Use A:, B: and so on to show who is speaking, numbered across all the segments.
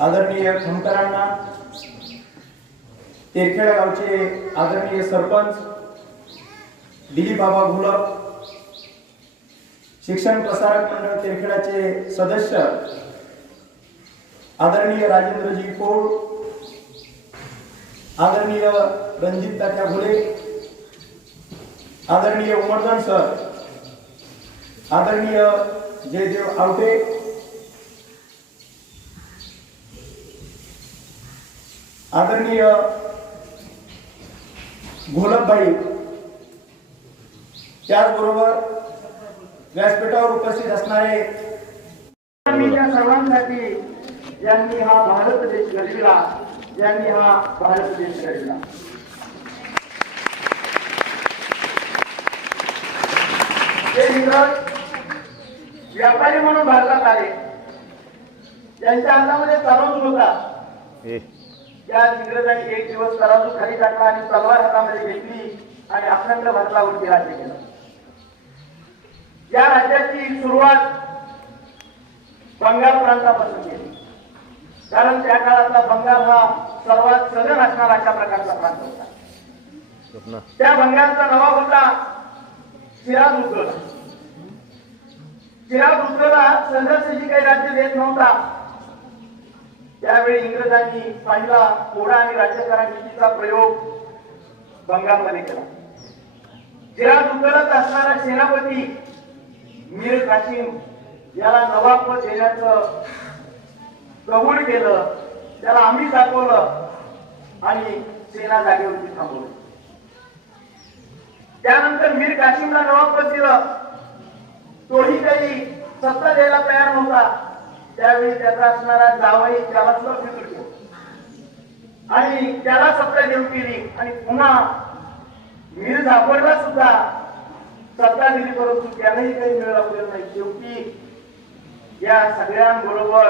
A: आदरणीय खमकरांना तेरखेडा गावचे आदरणीय सरपंच दिलीप बाबा घोलप शिक्षण प्रसारक मंडळ तेरखेडाचे सदस्य आदरणीय राजेंद्रजी कोड आदरणीय रणजित तात्या घुले आदरणीय उमरदान सर आदरणीय जयदेव आवटे आदरणीय घोलपबाई त्याचबरोबर व्यासपीठावर उपस्थित असणारे सर्वांसाठी यांनी हा भारत देश घडविला. यांनी हा भारत देश घडविला. ते इंग्रज व्यापारी म्हणून भारतात आले. त्यांच्या अंगामध्ये तराजू होता. त्या इंग्रजांनी एक दिवस तराजू खाली टाकला आणि तलवार हातामध्ये घेतली आणि अखंड भारतावरती राज्य केलं. या राज्याची सुरुवात बंगाल प्रांतापासून केली. कारण त्या काळातला बंगाल हा सर्वात सजन असणारा अशा प्रकारचा प्रांत होता. त्या बंगालचा नवाब होता सिराज उद्दौला सिराज उद्दौला संघर्षाची काही राज्य देत नव्हता. त्यावेळी इंग्रजांनी पहिला कोडा आणि राज्यकारण प्रयोग बंगालमध्ये केला. सिराज उद्दौलाचा असणारा सेनापती मीर कासिम याला नवाब देण्याचं कबूल केलं त्याला आम्ही दाखवलं आणि सेना जागेवरती थांबवली. त्यानंतर मीर काशिमला नवाब दिलं तोही काही सत्ता द्यायला तयार नव्हता. त्यावेळी त्याचा असणारा जावई त्याला सुद्धा फिरून आणि त्याला सत्ता देऊ केली आणि पुन्हा मीर झापडला सुद्धा सत्ता दिली परंतु त्यालाही काही मिळ आपल्याला नाही. शेवटी या सगळ्यांबरोबर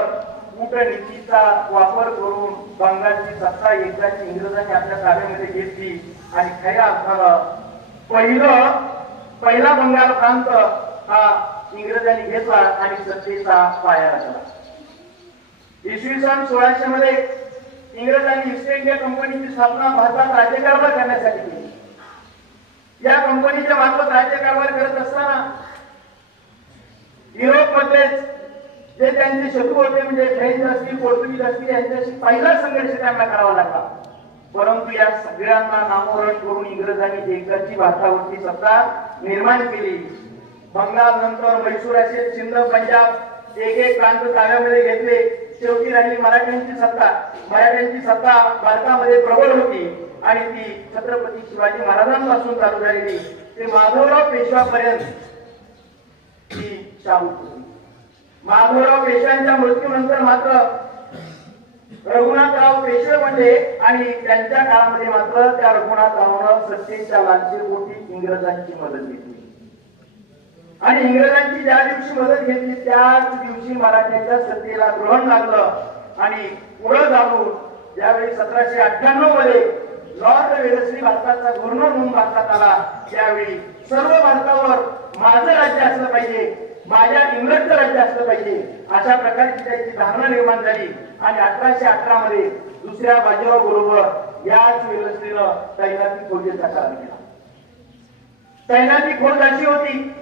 A: कूटनीतीचा वापर करून बंगालची सत्ता एकदाची इंग्रजांनी आपल्या ताब्यामध्ये घेतली. आणि खऱ्या अर्थानं पहिलं पहिला बंगाल प्रांत हा इंग्रजांनी घेतला आणि सत्तेचा पाया रचला इसवी सन सोळाशे मध्ये इंग्रजांनी ईस्ट इंडिया कंपनीची स्थापना भारतात राज्यकारभार करण्यासाठी केली. या कंपनीच्या मार्फत राज्यकारभार करत असताना युरोपमध्येच जे त्यांचे शत्रू होते म्हणजे फ्रेंच असतील पोर्तुगीज असतील यांच्याशी पहिला संघर्ष त्यांना करावा लागला. परंतु या सगळ्यांना नामोहरण करून इंग्रजांनी एकदाची भारतावरती सत्ता निर्माण केली. बंगाल नंतर म्हैसूर असे सिंध पंजाब एक एक प्रांत ताब्यामध्ये घेतले. शेवटी राहिली मराठ्यांची सत्ता. मराठ्यांची सत्ता भारतामध्ये प्रबळ होती आणि ती छत्रपती शिवाजी महाराजांपासून चालू झालेली. ते माधवराव पेशवापर्यंत ती शाहू माधवराव पेशव्यांच्या मृत्यूनंतर मात्र रघुनाथराव पेशवे म्हणजे आणि त्यांच्या काळामध्ये मात्र त्या रघुनाथरावानं सत्तेच्या लालचीपोटी इंग्रजांची मदत घेतली. आणि इंग्रजांची ज्या दिवशी मदत घेतली त्याच दिवशी मराठ्यांच्या सत्तेला ग्रहण लागलं. आणि पुढं जाऊन ज्यावेळी सतराशे अठ्ठ्याण्णवमध्ये लॉर्ड वेलस्ली भारताचा गव्हर्नर म्हणून भारतात आला त्यावेळी सर्व भारतावर माझं राज्य असलं पाहिजे माझ्या इंग्रजचं राज्य असलं पाहिजे अशा प्रकारची त्याची धारणा निर्माण झाली. आणि अठराशे अठरा मध्ये दुसऱ्या बाजीराव बरोबर याच वेलस्लीनं तैनाती फौजेचा कारण केला. तैनाती फौज अशी होती?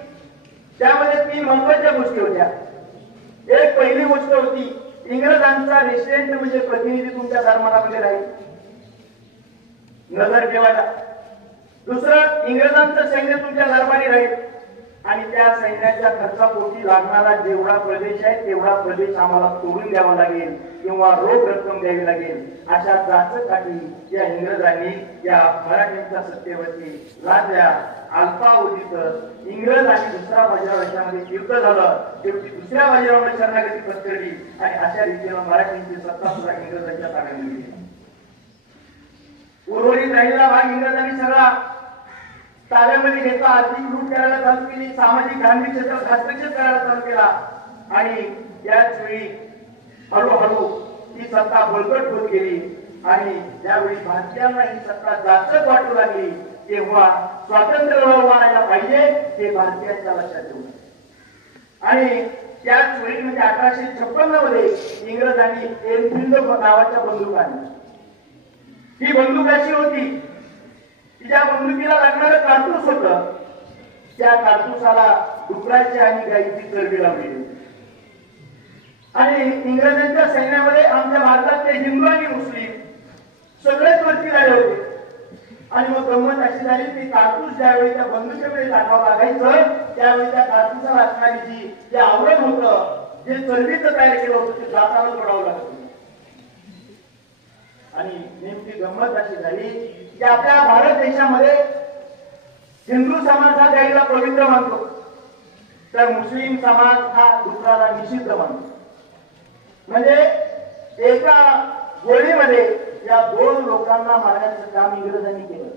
A: त्यामध्ये तीन महत्त्वाच्या गोष्टी होत्या. एक पहिली गोष्ट होती इंग्रजांचा रेसिडेंट म्हणजे प्रतिनिधी तुमच्या दरबारामध्ये राहील. नजर ठेवायला दुसरं इंग्रजांचं सैन्य तुमच्या दरबारी राहील. आणि त्या सैन्याच्या खर्चापोटी लागणारा जेवढा प्रदेश आहे तेवढा प्रदेश आम्हाला तोडून द्यावा लागेल किंवा रोख रक्कम द्यावी लागेल. अशा जाचसाठी या इंग्रजांनी या मराठ्यांच्या सत्तेवरती लादल्या अल्पावधीत इंग्रज आणि दुसऱ्या बाजीराव याच्यामध्ये युद्ध झालं. शेवटी दुसऱ्या बाजीरावने शरणागती पत्करली. आणि अशा रीतीनं मराठीची सत्ता सुद्धा इंग्रजांच्या ताब्यात गेली. उर्वरित राहिलेला भाग इंग्रजांनी सगळा ताब्यामध्ये घेतला. आर्थिक लूट करायला चालू केली. सामाजिक धार्मिक क्षेत्रात हस्तक्षेप करायला चालू केला. आणि याच वेळी हळूहळू ही सत्ता बळकट होत गेली. आणि त्यावेळी भारतीयांना ही सत्ता जास्त वाटू लागली तेव्हा स्वातंत्र्य व्हायला पाहिजे हे भारतीयांच्या लक्षात येऊ आणि त्याच वेळी म्हणजे अठराशे छप्पन्नमध्ये इंग्रजांनी एनफिल्ड नावाच्या बंदूक आणली. ही बंदूक अशी होती? की ज्या बंदुकीला लागणारं कारतूस होतं त्या कारतुसाला डुकराची आणि गायीची चरबी लावली आणि इंग्रजांच्या सैन्यामध्ये आमच्या भारतातले हिंदू आणि मुस्लिम सगळेच वरती झाले होते. आणि मग गंमत अशी झाली की कापूस ज्यावेळी त्या बंदुकीमध्ये टाकावं लागायचं त्यावेळी त्या कापूसा असणारी जी जे आवरण होतं जे चरबीचं तयार केलं होतं ते दाताला तोडावं लागत आणि नेमकी गंमत अशी झाली की आपल्या भारत देशामध्ये हिंदू समाज हा गाईला पवित्र मानतो तर मुस्लिम समाज हा दुसराला निषिद्ध मानतो. म्हणजे एका गोळीमध्ये या दोन लोकांना मारण्याचं काम इंग्रजांनी केलं.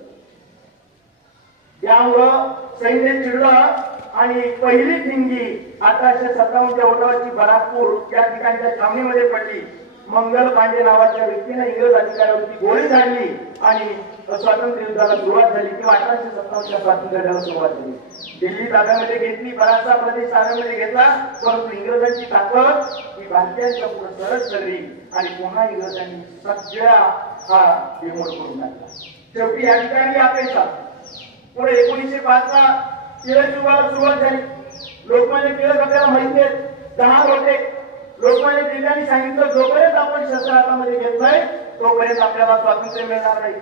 A: त्यामुळं सैन्य चिडलं आणि पहिली ठिंगी अठराशे सत्तावन्नच्या उठावाची बराकपूर या ठिकाणच्या छावणीमध्ये पडली. मंगल पांडे नावाच्या व्यक्तीने इंग्रज अधिकाऱ्यावरती गोळी झाडली आणि स्वातंत्र्य युद्धाला सुरुवात झाली किंवा अठराशे सत्तावन्नच्या स्वातंत्र्याला सुरुवात झाली. दिल्ली ताब्यामध्ये घेतली बराचसा प्रदेश ताब्यामध्ये घेतला परंतु इंग्रजांची ताकद ही भारतीयांच्या पुढे सरस ठरली आणि पुन्हा इंग्रजांनी सगळ्या हा बिमोड करून टाकला. शेवटी या ठिकाणी अपेक्षा. पुढे एकोणीसशे पाच ला टिळक युगाला सुरुवात झाली. लोकमान्य टिळक आपल्याला माहिती आहेत दहा होते. लोकमान्य टिळकांनी सांगितलं जोपर्यंत आपण शस्त्र हातामध्ये घेत नाही तोपर्यंत आपल्याला स्वातंत्र्य मिळणार नाही.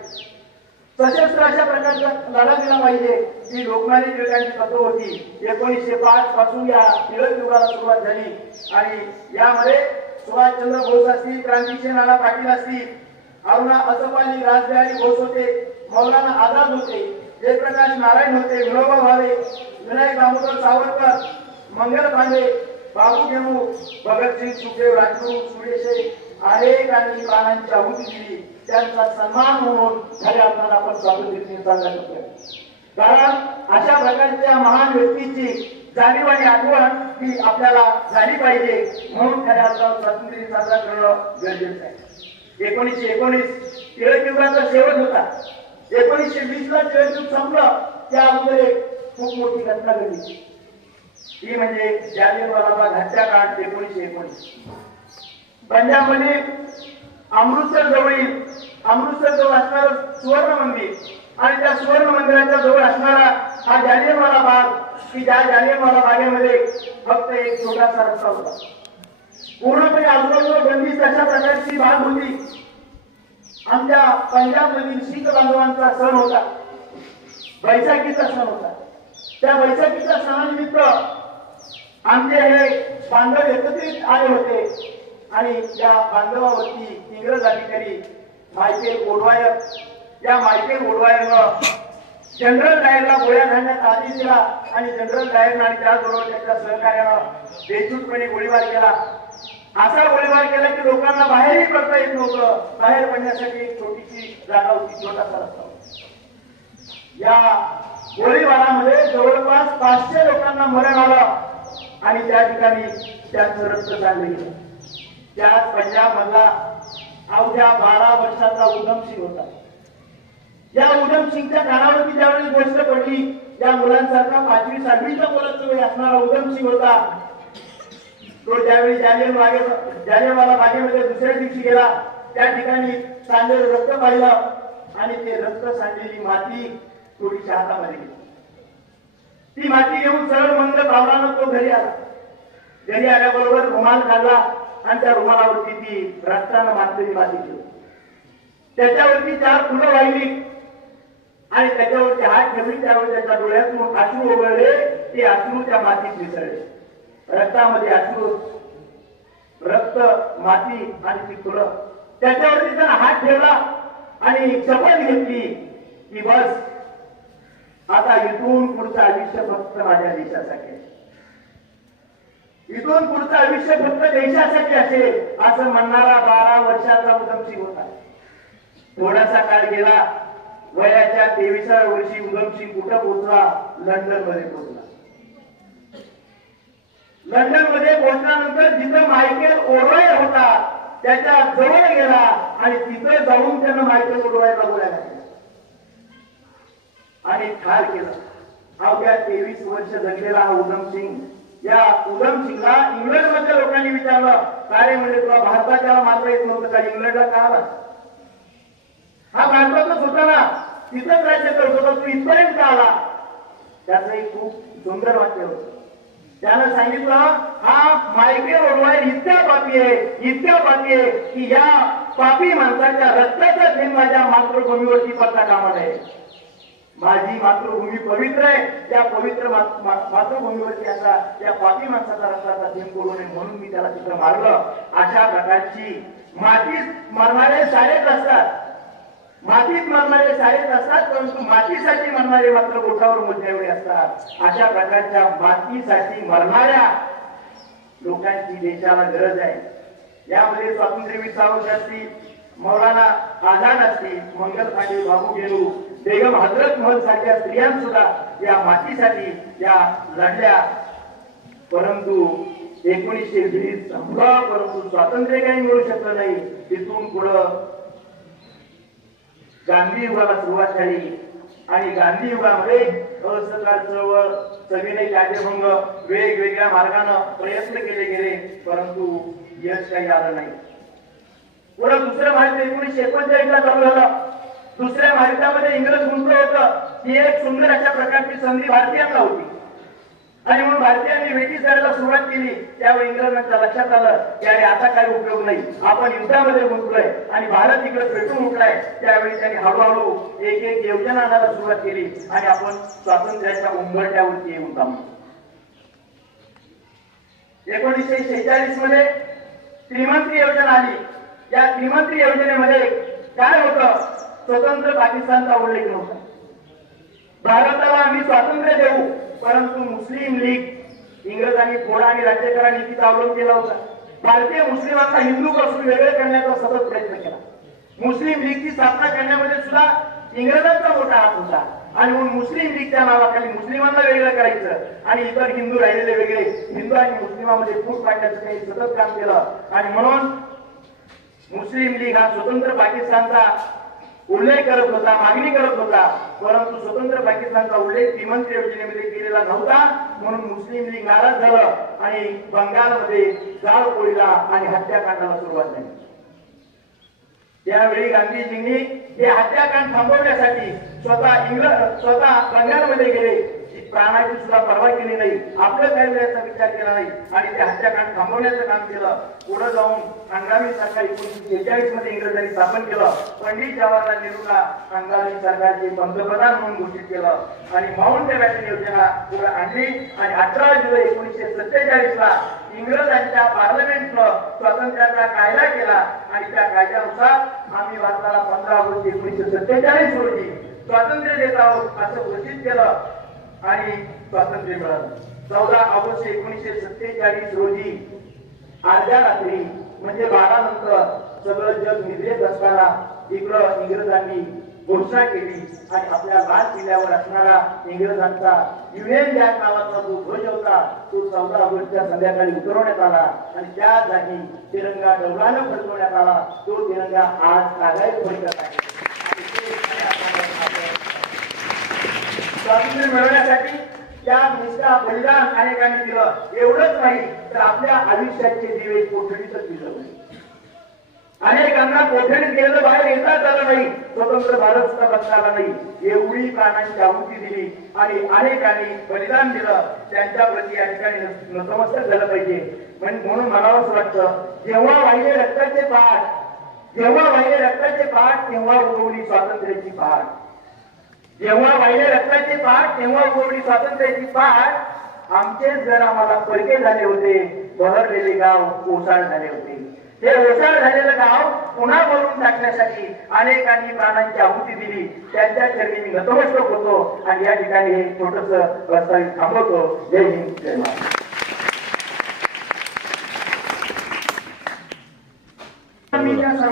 A: सशस्त्र अशा प्रकारचा लढा दिला पाहिजे ही लोकमान्य टिळकांची तत्व होती. एकोणीसशे पाच पासून या टिळक युगाला सुरुवात झाली. आणि यामध्ये सुभाषचंद्र बोस असतील क्रांतीचे नाना पाटील असतील अरुणा असपाली राजबिहारी बोस होते मौलाना आझाद होते जयप्रकाश नारायण होते विनोबा भावे विनायक दामोदर सावरकर मंगल पांडे बाबू गेमू भगतसिंग सुखदेव राजगुरू सुरेशे अनेकांनी प्राणांची आहुती दिली. त्यांचा सन्मान म्हणून खऱ्या अर्थानं आपण स्वातंत्र्य दिन साजरा करतोय कारण अशा प्रकारच्या महान व्यक्तीची जाणीव आणि आठवण ही आपल्याला झाली पाहिजे. म्हणून खऱ्या अर्थानं स्वातंत्र्य दिन साजरा करणं गरजेचं आहे. एकोणीसशे एकोणीस टिळक युगाचा शेवट होता. एकोणीसशे वीस ला टिळक युग संपलं. त्या अगोदर एक खूप मोठी घटना घडली. ती म्हणजे जालियनवाला हत्याकांड एकोणीशे एकोणीस. पंजाबमध्ये अमृतसर जवळील अमृतसर जवळ असणारं सुवर्ण मंदिर आणि त्या सुवर्ण मंदिराच्या जवळ असणारा हा जालियनवाला बाग की ज्या जालियनवाला बागेमध्ये फक्त एक छोटासा रस्ता होता. पूर्णपणे आजूबाजूला बंदी अशा प्रकारची बाग होती. आमच्या पंजाब मधील शीख बांधवांचा सण होता. बैसाखीचा सण होता. त्या बैसाखीच्या सणानिमित्त आमचे हे बांधव एकत्रित आले होते. आणि या बांधवावरती इंग्रज अधिकारी मायकेल ओडवायर या मायकेल ओडवायरनं जनरल डायरला गोळ्या घालण्यात आदेश दिला आणि जनरल डायरनं आणि त्याचबरोबर त्याच्या सहकार्यानं बेछूटपणे गोळीबार केला. असा गोळीबार केला की लोकांना बाहेरही पडता येत नव्हतं. बाहेर पडण्यासाठी एक छोटीशी जागा होती छोटासा रस्ता या गोळीबारामध्ये जवळपास पाचशे लोकांना मरण आलं. आणि त्या ठिकाणी त्यांचं रक्त चाललेलं त्या त्यात पंजाब मधला अवघ्या बारा वर्षाचा उधमसिंग होता. या उधमसिंगच्या कानावरती ज्यावेळी गोष्ट पडली या मुलांसारखा पाचवी सहावीच्या मुलांचं वेळ असणारा उधमसिंग होता. तो ज्यावेळी जालियन बागे जालियनवाला बागेमध्ये दुसऱ्या दिवशी गेला त्या ठिकाणी सांडलेलं रक्त पाहिलं आणि ते रक्त सांडलेली माती थोडीच्या हातामध्ये गेली. ती माती घेऊन सरळ मंगल भावनानं तो घरी आला. घरी आल्याबरोबर रुमाल काढला आणि त्या रुमालावरती ती रक्तानं मातलेली माती ठेवली. त्याच्यावरती चार फुलं वाहिली आणि त्याच्यावरती हात ठेवली. त्यावेळी त्याच्या डोळ्यातून अश्रू ओघळले. ते अश्रू त्या मातीत मिसळले रक्तामध्ये अश्रू रक्त माती आणि ती फुलं. त्याच्यावरती त्यानं हात ठेवला आणि शपथ घेतली की बस आता इथून पुढचं आयुष्य फक्त माझ्या देशासाठी. इथून पुढचं आयुष्य फक्त देशासाठी असेल असं म्हणणारा बारा वर्षाचा उदमसिंग होता. थोडासा काळ गेला वयाच्या तेविसाव्या वर्षी उदमसिंग कुठं पोहोचला लंडनमध्ये पोहोचला लंडनमध्ये पोहोचल्यानंतर जिथं मायकेल ओरवायर होता त्याच्याजवळ गेला आणि तिथं जाऊन त्यानं मायकेल ओरवायरला बोलायला आणि ठार केलं. अवघ्या तेवीस वर्ष जगलेला हा उधम सिंग. या उधम सिंगला इंग्लंड मधल्या लोकांनी विचारलं काय म्हणजे तुला भारताच्या मात्र येत नव्हतं का? इंग्लंडला का आला हा भारतातच होता ना. तिथंच राज्य करत होता. तू इथपर्यंत का आला? त्याचं एक खूप सुंदर वाक्य होतं. त्यानं सांगितलं हा मायके ओडवाय इतक्या पापी आहे इतक्या पापी आहे की या पापी माणसाच्या रक्ताचा थेंब माझ्या मातृभूमीवरती पत्ता कामा नये माझी मातृभूमी पवित्र आहे. त्या पवित्र मा- मातृभूमीवरती असा त्या पापी माणसाचा रक्ताचा थेंब पडू नये म्हणून मी त्याला तिथं मारलं. अशा प्रकारची मातीत मरणारे शाळेत असतात मातीत मरणारे शाळेत असतात परंतु मातीसाठी मरणारे मात्र बोटावर मोठ्या एवढे असतात. अशा प्रकारच्या मातीसाठी मरणाऱ्या लोकांची देशाला गरज आहे. यामध्ये स्वातंत्र्यवीर सावंत असतील मौलाना आझाद असतील मंगल पांडे बाबू गेलू बेगम हजरत महल सारख्या स्त्रियांसुद्धा या मातीसाठी या लढल्या परंतु एकोणीसशे वीस संपला परंतु स्वातंत्र्य काही मिळू शकलं नाही. तिथून पुढं गांधी युगाला सुरुवात झाली. आणि गांधी युगामध्ये असहकार चळवळ सविनय कायदेभंग वेगवेगळ्या मार्गानं प्रयत्न केले गेले परंतु यश काही आलं नाही. पुढं दुसरं महायुद्ध एकोणीसशे एकोणचाळीस ला चालू झालं. दुसऱ्या महायुद्धामध्ये इंग्रज गुंतलं होतं ही एक सुंदर अशा प्रकारची संधी भारतीयांना होती. आणि म्हणून भारतीयांनी ब्रिटिश करायला सुरुवात केली त्यावेळी इंग्रजांच्या लक्षात आलं की अरे आता काही उपयोग नाही. आपण युद्धामध्ये गुंतलोय आणि भारत इकडे पेटून उठलाय. त्यावेळी त्यांनी हळूहळू एक एक योजना आणायला सुरुवात केली आणि आपण स्वातंत्र्याच्या उंबरट्यावरती येऊन थांबलो. एकोणीसशे शेहेचाळीसमध्ये त्रिमंत्री योजना आली. या त्रिमंत्री योजनेमध्ये काय होतं? स्वतंत्र पाकिस्तानचा उल्लेख नव्हता? भारताला आम्ही स्वातंत्र्य देऊ परंतु मुस्लिम लीग इंग्रजांनी फोडा आणि राज्यकरा नीतीचा अवलंब केला होता. भारतीय मुस्लिमांना हिंदू पासून वेगळे करण्याचा सतत प्रयत्न केला. मुस्लिम लीगची स्थापना करण्यामध्ये सुद्धा इंग्रजांचा मोठा हात होता. आणि म्हणून मुस्लिम लीगच्या नावाखाली मुस्लिमांना वेगळं करायचं आणि इतर हिंदू राहिलेले वेगळे हिंदू आणि मुस्लिमांमध्ये फूट पाडण्याचं काही सतत काम केलं. आणि म्हणून मुस्लिम लीग हा स्वतंत्र पाकिस्तानचा उल्लेख करत होता मागणी करत होता. परंतु स्वतंत्र पाकिस्तानचा उल्लेख श्रीमंत योजनेमध्ये केलेला नव्हता. म्हणून मुस्लिम लीग नाराज झालं आणि बंगालमध्ये जाळपोळीला आणि हत्याकांडाला सुरुवात झाली. त्यावेळी गांधीजींनी हे हत्याकांड थांबवण्यासाठी स्वतः इंग्रज स्वतः बंगालमध्ये गेले. प्राणाची सुद्धा परवा केली नाही. आपलं काय वेळेचा विचार केला नाही. आणि ते हत्याकांड थांबवण्याचं काम केलं. पुढे जाऊन हंगामी सरकार एकोणीशे शेहेचाळीसमध्ये इंग्रजांनी स्थापन केलं. पंडित जवाहरलाल नेहरूला हंगामी सरकारचे पंतप्रधान म्हणून घोषित केलं. आणि माउंट बॅटन योजना पुढे आणली. आणि अठरा जुलै एकोणीशे सत्तेचाळीस ला इंग्रजांच्या पार्लमेंटनं स्वातंत्र्याचा कायदा केला. आणि त्या कायद्यानुसार आम्ही भारताला पंधरा ऑगस्ट एकोणीशे सत्तेचाळीस रोजी स्वातंत्र्य देत आहोत असं घोषित केलं. आणि स्वातंत्र्य मिळालं. चौदा ऑगस्ट एकोणीशे सत्तेचाळीस रोजी अर्ध्या रात्री म्हणजे बारा नंतर सगळं जग निद्रेत असताना इकडं इंग्रजांनी घोषणा केली आणि आपल्या लाल किल्ल्यावर असणारा इंग्रजांचा युनियन जॅक नावाचा जो ध्वज होता तो चौदा ऑगस्टच्या संध्याकाळी उतरवण्यात आला आणि त्या जागी तिरंगा डौलानं फडकवण्यात आला. तो तिरंगा आज कागायत फडकत आहे आणि ते खऱ्या अर्थानं आपलं स्वातंत्र्य मिळवण्यासाठी त्या निष्ठा बलिदान अनेकांनी दिलं. एवढंच नाही तर आपल्या आयुष्याचे दिवे कोठडीच दिलं अनेकांना कोठडीत गेलं बाहेर येताच आलं नाही. स्वतंत्र भारत सुद्धा आला नाही. एवढी प्राणांची आहुती दिली आणि अनेकांनी बलिदान दिलं. त्यांच्या प्रती या ठिकाणी नतमस्तक झालं पाहिजे. म्हणून म्हणून असं वाटतं जेव्हा वाहिले रक्ताचे पाठ जेव्हा वाहिले रक्ताचे पाठ तेव्हा उगवली स्वातंत्र्याची पाठ. जेव्हा वाहिले रक्ताची पाठ तेव्हा कोरडी स्वातंत्र्याची पाठ आमचे जर आम्हाला परके झाले होते बहरलेले गाव ओसाळ झाले होते. हे ओसाळ झालेलं गाव पुन्हा भरून टाकण्यासाठी अनेकांनी प्राणांची आहुती दिली. त्यांच्या चरणी मी गतमस्तक होतो आणि या ठिकाणी हे छोटस प्रस्तावित थांबवतो. जय हिंद जय महाराज